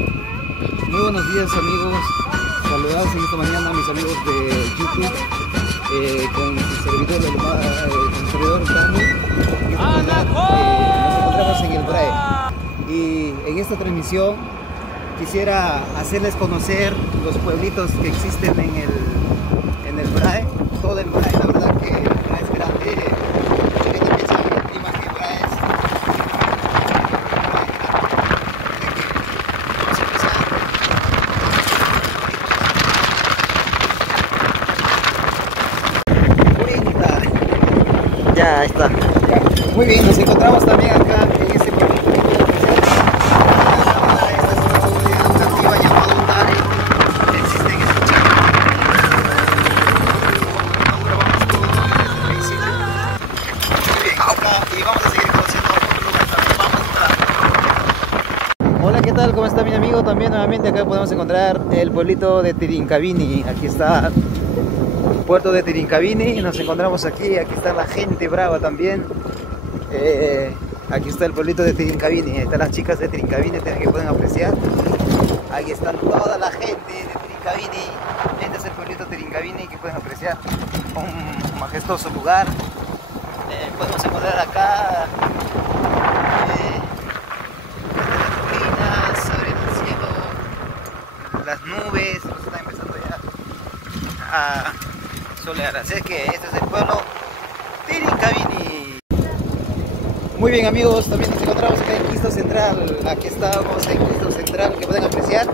Muy buenos días amigos, saludados en esta mañana a mis amigos de YouTube, con el servidor Dani. Nos encontramos en el BRAE y en esta transmisión quisiera hacerles conocer los pueblitos que existen en el BRAE, todo el BRAE. La verdad que el BRAE es grande. Ya, ahí está. Muy bien, nos encontramos también acá en este pueblito educativa llamado Tare. Existe en este chat. Grabamos todo desde el principio. Muy bien, acá y vamos a seguir conociendo otro lugar también. Vamos a entrar. Hola, ¿qué tal? ¿Cómo está mi amigo? También nuevamente acá podemos encontrar el pueblito de Tirincabini. Aquí está puerto de Tirincabini, nos encontramos aquí está la gente brava también. Aquí está el pueblito de Tirincabini, están las chicas de Tirincabini que pueden apreciar. Aquí están toda la gente de Tirincabini. Este es el pueblito de Tirincabini que pueden apreciar, un majestuoso lugar. Podemos encontrar acá las colinas, sobre el cielo, las nubes, nos están empezando ya a solear. Así es que este es el pueblo Tirincabini. Muy bien amigos, también nos encontramos acá en Cristo Central. Aquí estamos en Cristo Central, que pueden apreciar.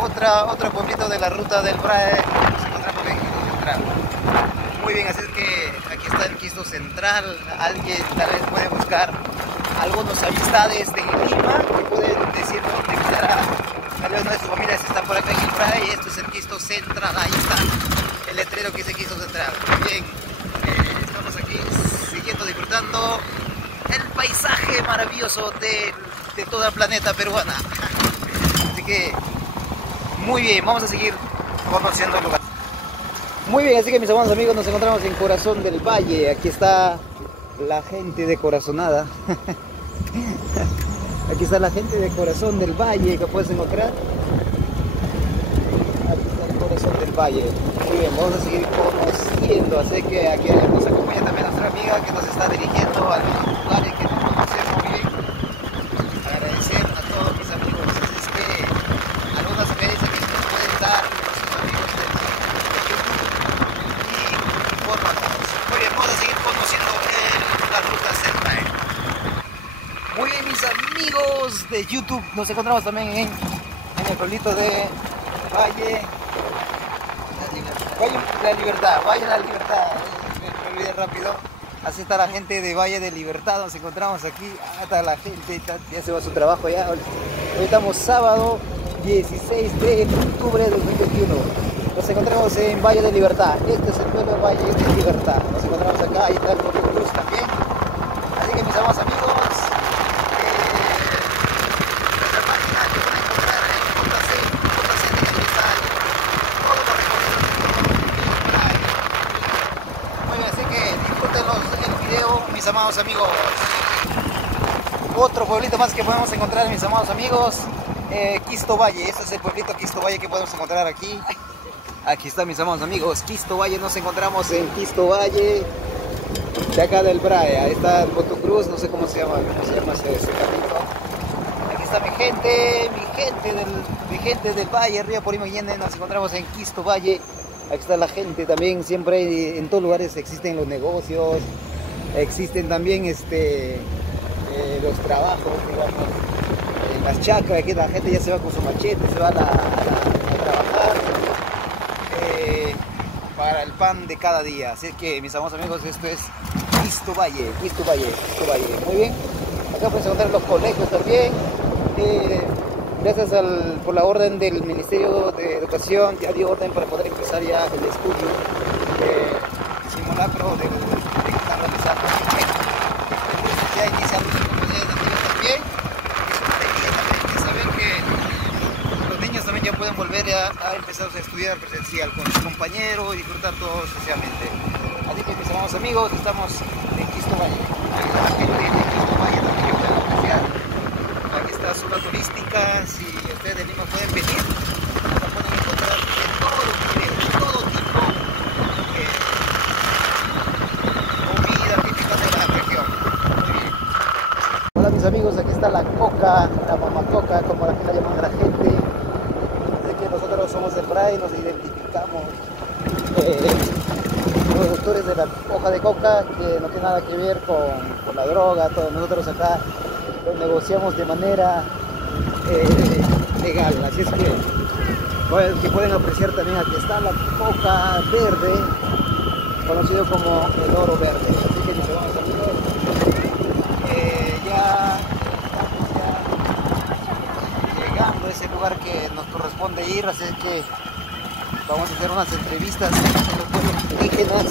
Otro pueblito de la ruta del BRAE. Nos encontramos en Cristo Central. Muy bien, así es que aquí está el Cristo Central. Alguien tal vez puede buscar algunas amistades de Lima que pueden decir dónde quedará. Tal vez una de sus familias están por acá en el BRAE y esto es el Cristo Central. Ahí está el letrero que dice Cristo Central. Bien, estamos aquí siguiendo disfrutando el paisaje maravilloso de toda la planeta peruana. Así que muy bien, vamos a seguir conociendo el lugar. Muy bien, así que mis amados amigos, nos encontramos en Corazón del Valle. Aquí está la gente de Corazonada. Aquí está la gente de Corazón del Valle que puedes encontrar. Corazón del Valle. Muy bien, vamos a seguir conociendo, así que aquí nos acompaña también nuestra amiga que nos está dirigiendo a algunos lugares que no conocemos muy bien. Agradecer a todos mis amigos, así es que algunas sugerencias que nos pueden dar nuestros amigos de YouTube y informados. Muy bien, vamos a seguir conociendo las rutas del BRAE. Muy bien mis amigos de YouTube, nos encontramos también en el pueblito de Valle la Libertad, Valle de la Libertad, me olvidé rápido. Así está la gente de Valle de Libertad, nos encontramos aquí, está la gente, ya se va a su trabajo ya. Hoy estamos sábado 16 de octubre de 2021, nos encontramos en Valle de Libertad, este es el pueblo de Valle de Libertad, nos encontramos acá, ahí está el Cruz también. Así que mis amados amigos, mis amados amigos. Otro pueblito más que podemos encontrar, mis amados amigos, Quisto Valle. Este es el pueblito Quisto Valle que podemos encontrar aquí. Aquí está, mis amados amigos, Quisto Valle. Nos encontramos en Quisto Valle, de acá del BRAE. Ahí está el Cruz, no sé cómo se llama ese camino. Aquí está mi gente del Valle, Río Porimayene. Nos encontramos en Quisto Valle. Aquí está la gente también, siempre en todos lugares existen los negocios. Existen también los trabajos, digamos, en las chacras. Aquí la gente ya se va con su machete, se va a trabajar para el pan de cada día. Así que mis amados amigos, esto es Quisto Valle. Muy bien, acá pueden encontrar los colegios también. Gracias por la orden del Ministerio de Educación, ya dio orden para poder empezar ya el estudio simulacro de estar realizando. Ya iniciamos las actividades también. Es una alegría también que saber que los niños también ya pueden volver a empezar a estudiar presencial con su compañero y disfrutar todo socialmente. Así que mis amados amigos, estamos en Quisto Valle. La gente de Quisto Valle también que pueden apreciar. Aquí está esta zona turística. Si ustedes de Lima pueden venir, acá pueden encontrar de todo tipo de comida típica de la región. Muy bien. Hola mis amigos, aquí está la coca, la mamacoca, como la que la llaman la gente. Así que nosotros somos el BRAE, nos identificamos productores de la hoja de coca, que no tiene nada que ver con la droga. Todos nosotros acá lo negociamos de manera legal, así es que pueden apreciar también. Aquí está la coca verde, conocido como el oro verde. Así que mis hermanos amigos, ya estamos llegando a ese lugar que nos corresponde ir, así es que vamos a hacer unas entrevistas con los pueblos indígenas.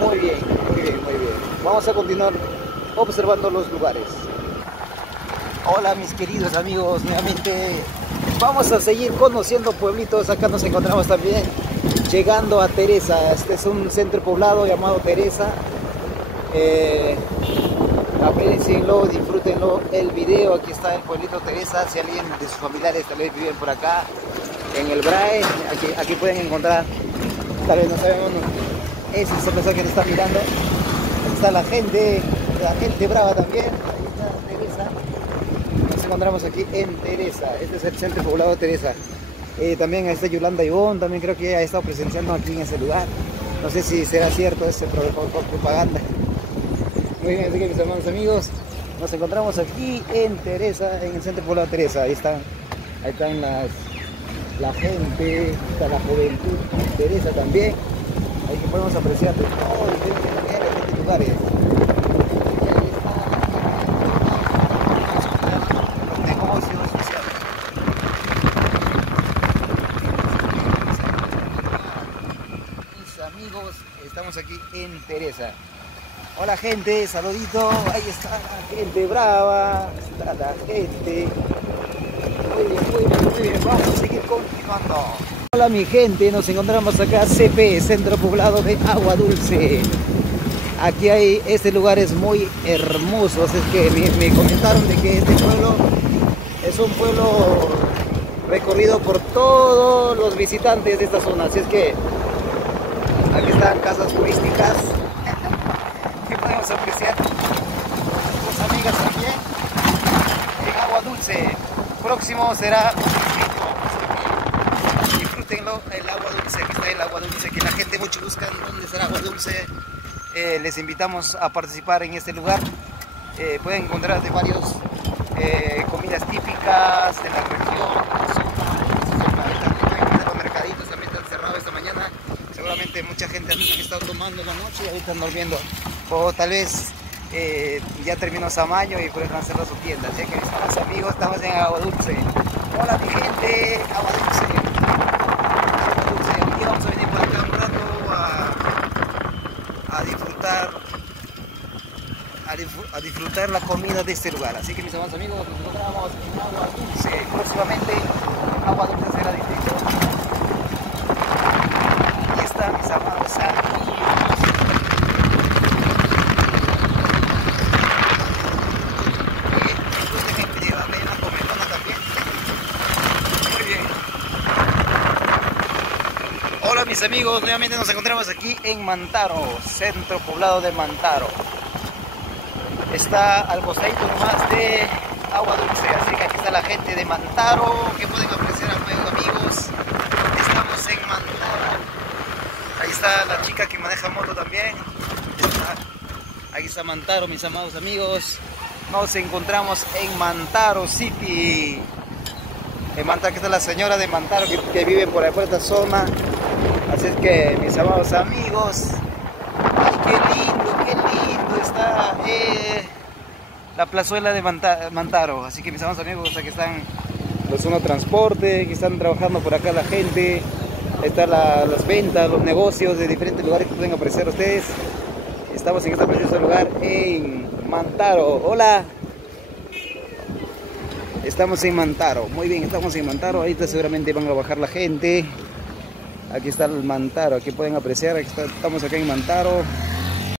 Muy bien, muy bien, muy bien. Vamos a continuar observando los lugares. Hola mis queridos amigos, nuevamente vamos a seguir conociendo pueblitos. Acá nos encontramos también llegando a Teresa. Este es un centro poblado llamado Teresa. Aprécienlo, disfrútenlo el video. Aquí está el pueblito Teresa. Si alguien de sus familiares tal vez viven por acá en el BRAE, aquí pueden encontrar, tal vez no sabemos, esa es la persona que nos está mirando. Aquí está la gente brava también. Ahí está Teresa. Nos encontramos aquí en Teresa. Este es el centro poblado de Teresa. También está Yolanda Ivón, también creo que ha estado presenciando aquí en ese lugar. No sé si será cierto ese propaganda. Muy bien, así que mis hermanos amigos, nos encontramos aquí en Teresa, en el centro poblado de Teresa. Ahí están la gente, está la juventud de Teresa también. Ahí que podemos apreciar de todo diferentes lugares. Ahí está los negocios sociales. Mis amigos, estamos aquí en Teresa. Hola gente, saludito. Ahí está la gente brava, está la gente. Muy bien, muy bien, muy bien. Vamos a seguir continuando. Hola mi gente, nos encontramos acá CP, Centro Poblado de Agua Dulce. Aquí este lugar es muy hermoso. Así es que me comentaron de que este pueblo es un pueblo recorrido por todos los visitantes de esta zona. Así es que aquí están casas turísticas que podemos apreciar. Nuestras amigas también en Agua Dulce. Próximo será, disfrútenlo, el agua dulce. Aquí está el agua dulce, que la gente mucho busca dónde será agua dulce. Les invitamos a participar en este lugar. Pueden encontrar de varios comidas típicas de la región. Los mercaditos también están cerrados esta mañana. Seguramente mucha gente han estado tomando en la noche y ahorita están durmiendo. O tal vez ya terminó Samayo y pueden cancelar su tienda. Así que mis amigos, estamos en Agua Dulce. Hola mi gente, Agua Dulce. Agua Dulce. Aquí vamos a venir por acá un rato a disfrutar la comida de este lugar. Así que mis amados amigos, nos encontramos en Agua Dulce. Próximamente Agua Dulce será distinto. Aquí están mis amados amigos. Hola mis amigos, nuevamente nos encontramos aquí en Mantaro, centro poblado de Mantaro. Está al costadito nomás de Agua Dulce, así que aquí está la gente de Mantaro que pueden apreciar, amigos. Estamos en Mantaro. Ahí está la chica que maneja moto también. Ahí está Mantaro, mis amados amigos. Nos encontramos en Mantaro City. En Mantaro, aquí está la señora de Mantaro que vive por esta zona. Así es que mis amados amigos, qué lindo está la plazuela de Mantaro. Así que mis amados amigos, aquí están los zona transporte, que están trabajando por acá la gente. Ahí están las ventas, los negocios de diferentes lugares que pueden apreciar ustedes. Estamos en este precioso lugar en Mantaro. Hola. Estamos en Mantaro, muy bien, estamos en Mantaro. Ahorita seguramente van a bajar la gente. Aquí está el Mantaro, aquí pueden apreciar, estamos acá en Mantaro.